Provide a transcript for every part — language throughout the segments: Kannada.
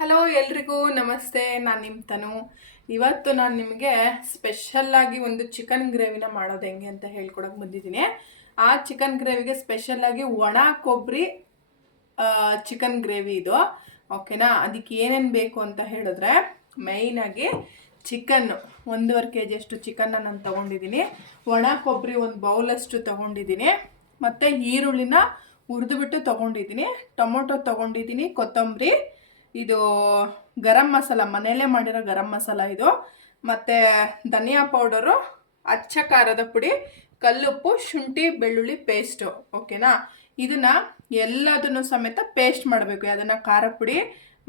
ಹಲೋ ಎಲ್ರಿಗೂ ನಮಸ್ತೆ. ನಾನು ನಿಮ್ಮ ತನು. ಇವತ್ತು ನಾನು ನಿಮಗೆ ಸ್ಪೆಷಲ್ಲಾಗಿ ಒಂದು ಚಿಕನ್ ಗ್ರೇವಿನ ಮಾಡೋದು ಹೆಂಗೆ ಅಂತ ಹೇಳ್ಕೊಡಕ್ಕೆ ಬಂದಿದ್ದೀನಿ. ಆ ಚಿಕನ್ ಗ್ರೇವಿಗೆ ಸ್ಪೆಷಲ್ಲಾಗಿ ಒಣ ಕೊಬ್ಬರಿ ಚಿಕನ್ ಗ್ರೇವಿ ಇದು. ಓಕೆನಾ? ಅದಕ್ಕೆ ಏನೇನು ಬೇಕು ಅಂತ ಹೇಳಿದ್ರೆ, ಮೇಯ್ನಾಗಿ ಚಿಕನ್ನು 1.5 kg ಅಷ್ಟು ಚಿಕನ್ನ ನಾನು ತೊಗೊಂಡಿದ್ದೀನಿ. ಒಣ ಕೊಬ್ಬರಿ ಒಂದು ಬೌಲಷ್ಟು ತೊಗೊಂಡಿದ್ದೀನಿ. ಮತ್ತು ಈರುಳ್ಳಿನ ಹುರಿದುಬಿಟ್ಟು ತೊಗೊಂಡಿದ್ದೀನಿ. ಟೊಮೊಟೊ ತೊಗೊಂಡಿದ್ದೀನಿ. ಕೊತ್ತಂಬರಿ, ಇದು ಗರಂ ಮಸಾಲ, ಮನೆಯಲ್ಲೇ ಮಾಡಿರೋ ಗರಂ ಮಸಾಲ ಇದು. ಮತ್ತು ಧನಿಯಾ ಪೌಡರು, ಅಚ್ಚ ಖಾರದ ಪುಡಿ, ಕಲ್ಲುಪ್ಪು, ಶುಂಠಿ ಬೆಳ್ಳುಳ್ಳಿ ಪೇಸ್ಟು. ಓಕೆನಾ? ಇದನ್ನು ಎಲ್ಲದನ್ನು ಸಮೇತ ಪೇಸ್ಟ್ ಮಾಡಬೇಕು. ಅದನ್ನು ಖಾರ ಪುಡಿ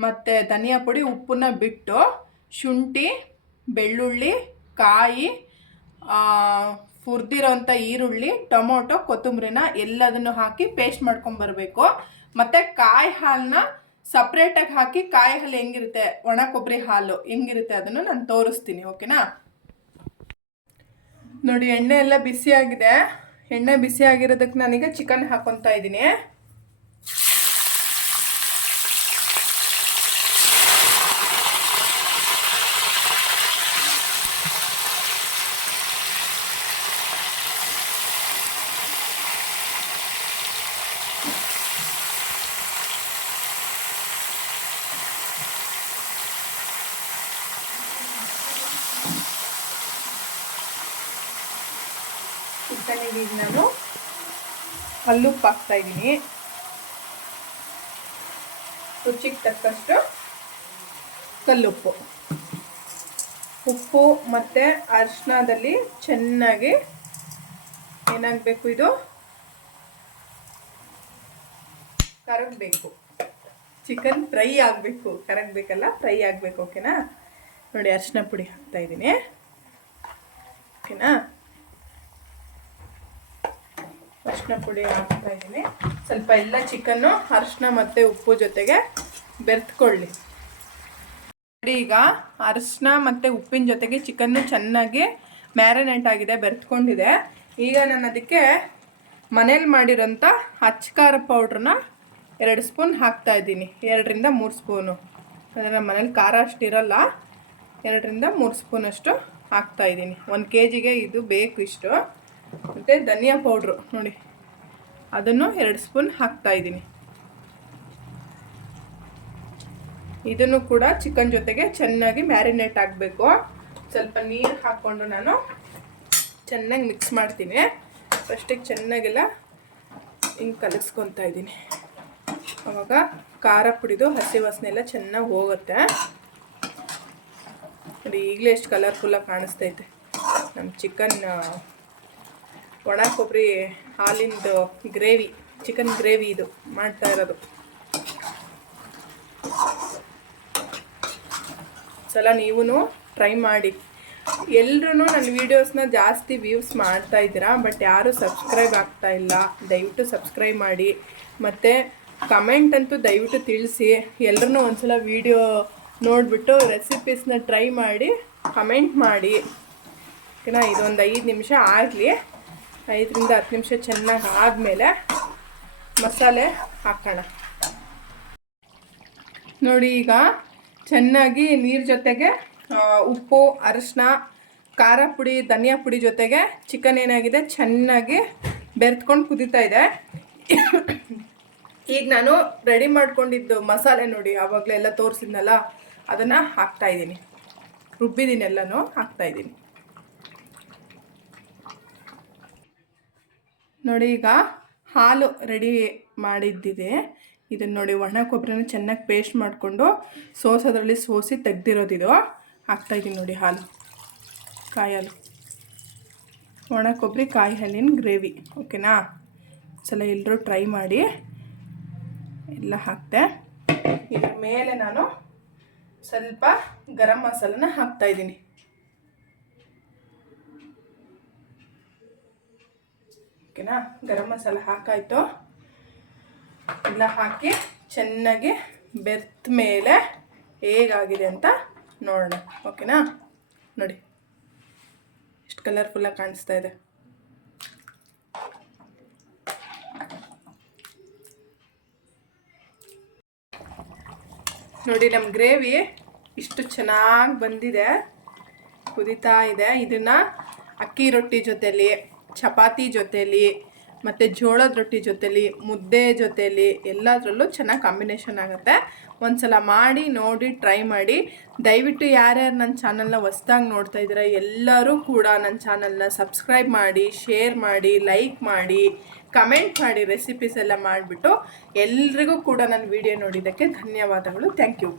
ಮತ್ತು ಧನಿಯಾ ಪುಡಿ ಉಪ್ಪನ್ನ ಬಿಟ್ಟು ಶುಂಠಿ ಬೆಳ್ಳುಳ್ಳಿ ಕಾಯಿ ಹುರಿದಿರೋಂಥ ಈರುಳ್ಳಿ ಟೊಮೊಟೊ ಕೊತ್ತಂಬರಿನ ಎಲ್ಲದನ್ನು ಹಾಕಿ ಪೇಸ್ಟ್ ಮಾಡ್ಕೊಂಬರ್ಬೇಕು. ಮತ್ತು ಕಾಯಿ ಹಾಲನ್ನ ಸಪ್ರೇಟಾಗಿ ಹಾಕಿ, ಕಾಯಿ ಹಾಲು ಹೆಂಗಿರುತ್ತೆ, ಒಣ ಕೊಬ್ಬರಿ ಹಾಲು ಹೆಂಗಿರುತ್ತೆ ಅದನ್ನು ನಾನು ತೋರಿಸ್ತೀನಿ. ಓಕೆನಾ? ನೋಡಿ, ಎಣ್ಣೆ ಎಲ್ಲ ಬಿಸಿಯಾಗಿದೆ. ಎಣ್ಣೆ ಬಿಸಿ ಆಗಿರೋದಕ್ಕೆ ನಾನೀಗ ಚಿಕನ್ ಹಾಕೊತಾ ಇದ್ದೀನಿ. ಚಿಕನ್ನಿಗೆ ಈಗ ನಾನು ಕಲ್ಲುಪ್ಪು ಹಾಕ್ತಾಯಿದ್ದೀನಿ. ರುಚಿಗೆ ತಕ್ಕಷ್ಟು ಕಲ್ಲುಪ್ಪು, ಉಪ್ಪು ಮತ್ತು ಅರಿಶಿಣದಲ್ಲಿ ಚೆನ್ನಾಗಿ ಏನಾಗಬೇಕು, ಇದು ಕರಗಬೇಕು. ಚಿಕನ್ ಫ್ರೈ ಆಗಬೇಕು, ಕರಗಬೇಕಲ್ಲ, ಫ್ರೈ ಆಗಬೇಕು. ಓಕೆನಾ? ನೋಡಿ, ಅರಿಶಿಣ ಪುಡಿ ಹಾಕ್ತಾಯಿದ್ದೀನಿ. ಓಕೆನಾ? ಅರಿಶಿನ ಪುಡಿ ಹಾಕ್ತಾ ಇದ್ದೀನಿ. ಸ್ವಲ್ಪ ಎಲ್ಲ ಚಿಕನ್ನು ಅರಿಶಿನ ಮತ್ತು ಉಪ್ಪು ಜೊತೆಗೆ ಬೆರೆತ್ಕೊಳ್ಳಿ. ನೋಡಿ, ಈಗ ಅರಿಶಿನ ಮತ್ತು ಉಪ್ಪಿನ ಜೊತೆಗೆ ಚಿಕನ್ನು ಚೆನ್ನಾಗಿ ಮ್ಯಾರಿನೇಟ್ ಆಗಿದೆ, ಬೆರೆತ್ಕೊಂಡಿದೆ. ಈಗ ನಾನು ಅದಕ್ಕೆ ಮನೇಲಿ ಮಾಡಿರೋಂಥ ಅಚ್ಚ ಖಾರ ಪೌಡ್ರನ್ನ 2 ಸ್ಪೂನ್ ಹಾಕ್ತಾ ಇದ್ದೀನಿ. 2 ರಿಂದ 3 ಸ್ಪೂನು. ಅಂದರೆ ನಮ್ಮ ಮನೇಲಿ ಖಾರ ಅಷ್ಟಿರಲ್ಲ, 2 ರಿಂದ 3 ಸ್ಪೂನಷ್ಟು ಹಾಕ್ತಾಯಿದ್ದೀನಿ. 1 kgಗೆ ಇದು ಬೇಕು ಇಷ್ಟು. ಮತ್ತು ಧನಿಯಾ ಪೌಡ್ರು ನೋಡಿ, ಅದನ್ನು 2 ಸ್ಪೂನ್ ಹಾಕ್ತಾಯಿದ್ದೀನಿ. ಇದನ್ನು ಕೂಡ ಚಿಕನ್ ಜೊತೆಗೆ ಚೆನ್ನಾಗಿ ಮ್ಯಾರಿನೇಟ್ ಆಗಬೇಕು. ಸ್ವಲ್ಪ ನೀರು ಹಾಕ್ಕೊಂಡು ನಾನು ಚೆನ್ನಾಗಿ ಮಿಕ್ಸ್ ಮಾಡ್ತೀನಿ. ಫಸ್ಟಿಗೆ ಚೆನ್ನಾಗೆಲ್ಲ ಹಿಂಗೆ ಕಲಸ್ಕೊತಾ ಇದ್ದೀನಿ. ಆವಾಗ ಖಾರ ಪುಡಿದು ಹಸಿ ವಾಸನೆ ಎಲ್ಲ ಚೆನ್ನಾಗಿ ಹೋಗುತ್ತೆ. ನೋಡಿ, ಈಗಲೇ ಎಷ್ಟು ಕಲರ್ಫುಲ್ಲಾಗಿ ಕಾಣಿಸ್ತೈತೆ ನಮ್ಮ ಚಿಕನ್ ಒಣ ಕೊಬ್ಬರಿ ಹಾಲಿಂದು ಗ್ರೇವಿ, ಚಿಕನ್ ಗ್ರೇವಿ ಇದು ಮಾಡ್ತಾ ಇರೋದು. ಸಲ ನೀವು ಟ್ರೈ ಮಾಡಿ. ಎಲ್ಲರೂ ನನ್ನ ವೀಡಿಯೋಸ್ನ ಜಾಸ್ತಿ ವ್ಯೂಸ್ ಮಾಡ್ತಾ ಇದ್ದೀರಾ, ಬಟ್ ಯಾರೂ ಸಬ್ಸ್ಕ್ರೈಬ್ ಆಗ್ತಾ ಇಲ್ಲ. ದಯವಿಟ್ಟು ಸಬ್ಸ್ಕ್ರೈಬ್ ಮಾಡಿ. ಮತ್ತು ಕಮೆಂಟ್ ಅಂತೂ ದಯವಿಟ್ಟು ತಿಳಿಸಿ. ಎಲ್ಲರೂ ಒಂದ್ಸಲ ವೀಡಿಯೋ ನೋಡಿಬಿಟ್ಟು ರೆಸಿಪೀಸ್ನ ಟ್ರೈ ಮಾಡಿ ಕಮೆಂಟ್ ಮಾಡಿ. ಓಕೆನಾ? ಇದೊಂದು 5 ನಿಮಿಷ ಆಗಲಿ. 5 ರಿಂದ 10 ನಿಮಿಷ ಚೆನ್ನಾಗಿ ಆದಮೇಲೆ ಮಸಾಲೆ ಹಾಕೋಣ. ನೋಡಿ, ಈಗ ಚೆನ್ನಾಗಿ ನೀರು ಜೊತೆಗೆ ಉಪ್ಪು ಅರಿಶಿನ ಖಾರ ಪುಡಿ ಧನಿಯಾ ಪುಡಿ ಜೊತೆಗೆ ಚಿಕನ್ ಏನಾಗಿದೆ ಚೆನ್ನಾಗಿ ಬೆರೆತ್ಕೊಂಡು ಕುದೀತಾ ಇದೆ. ಈಗ ನಾನು ರೆಡಿ ಮಾಡ್ಕೊಂಡಿದ್ದು ಮಸಾಲೆ ನೋಡಿ, ಆವಾಗಲೇ ಎಲ್ಲ ತೋರಿಸಿದ್ನಲ್ಲ, ಅದನ್ನು ಹಾಕ್ತಾಯಿದ್ದೀನಿ. ರುಬ್ಬಿದ್ದೀನಿ, ಎಲ್ಲನೂ ಹಾಕ್ತಾಯಿದ್ದೀನಿ. ನೋಡಿ, ಈಗ ಹಾಲು ರೆಡಿ ಮಾಡಿದ್ದಿದೆ. ಇದನ್ನು ನೋಡಿ, ಒಣ ಕೊಬ್ಬರಿನ ಚೆನ್ನಾಗಿ ಪೇಸ್ಟ್ ಮಾಡಿಕೊಂಡು ಸೋಸೋದ್ರಲ್ಲಿ ಸೋಸಿ ತೆಗ್ದಿರೋದಿದು ಹಾಕ್ತಾಯಿದ್ದೀನಿ. ನೋಡಿ, ಹಾಲು, ಕಾಯಿ ಹಾಲು, ಒಣ ಕೊಬ್ಬರಿ ಕಾಯಿ ಹಾಲಿನ ಗ್ರೇವಿ. ಓಕೆನಾ? ಸಲ ಎಲ್ಲರೂ ಟ್ರೈ ಮಾಡಿ. ಎಲ್ಲ ಹಾಕ್ತೆ. ಇದ್ರ ಮೇಲೆ ನಾನು ಸ್ವಲ್ಪ ಗರಂ ಮಸಾಲನ ಹಾಕ್ತಾಯಿದ್ದೀನಿ. ಓಕೆನಾ? ಗರಂ ಮಸಾಲ ಹಾಕಾಯಿತು. ಎಲ್ಲ ಹಾಕಿ ಚೆನ್ನಾಗಿ ಬೆರ್ತ ಮೇಲೆ ಹೇಗಾಗಿದೆ ಅಂತ ನೋಡೋಣ. ಓಕೆನಾ? ನೋಡಿ, ಎಷ್ಟು ಕಲರ್ಫುಲ್ಲಾಗಿ ಕಾಣಿಸ್ತಾ ಇದೆ. ನೋಡಿ ನಮ್ಮ ಗ್ರೇವಿ ಇಷ್ಟು ಚೆನ್ನಾಗಿ ಬಂದಿದೆ, ಕುದೀತಾ ಇದೆ. ಇದನ್ನು ಅಕ್ಕಿ ರೊಟ್ಟಿ ಜೊತೆಲಿ, ಚಪಾತಿ ಜೊತೆಲಿ, ಮತ್ತು ಜೋಳದ ರೊಟ್ಟಿ ಜೊತೆಲಿ, ಮುದ್ದೆ ಜೊತೆಲಿ ಎಲ್ಲದರಲ್ಲೂ ಚೆನ್ನಾಗಿ ಕಾಂಬಿನೇಷನ್ ಆಗುತ್ತೆ. ಒಂದ್ಸಲ ಮಾಡಿ ನೋಡಿ, ಟ್ರೈ ಮಾಡಿ. ದಯವಿಟ್ಟು ಯಾರ್ಯಾರು ನನ್ನ ಚಾನಲ್ನ ಹೊಸ್ದಾಗಿ ನೋಡ್ತಾ ಇದ್ದೀರಾ ಎಲ್ಲರೂ ಕೂಡ ನನ್ನ ಚಾನಲ್ನ ಸಬ್ಸ್ಕ್ರೈಬ್ ಮಾಡಿ, ಶೇರ್ ಮಾಡಿ, ಲೈಕ್ ಮಾಡಿ, ಕಮೆಂಟ್ ಮಾಡಿ. ರೆಸಿಪೀಸ್ ಎಲ್ಲ ಮಾಡಿಬಿಟ್ಟು ಎಲ್ರಿಗೂ ಕೂಡ ನನ್ನ ವಿಡಿಯೋ ನೋಡಿದ್ದಕ್ಕೆ ಧನ್ಯವಾದಗಳು. Thank you.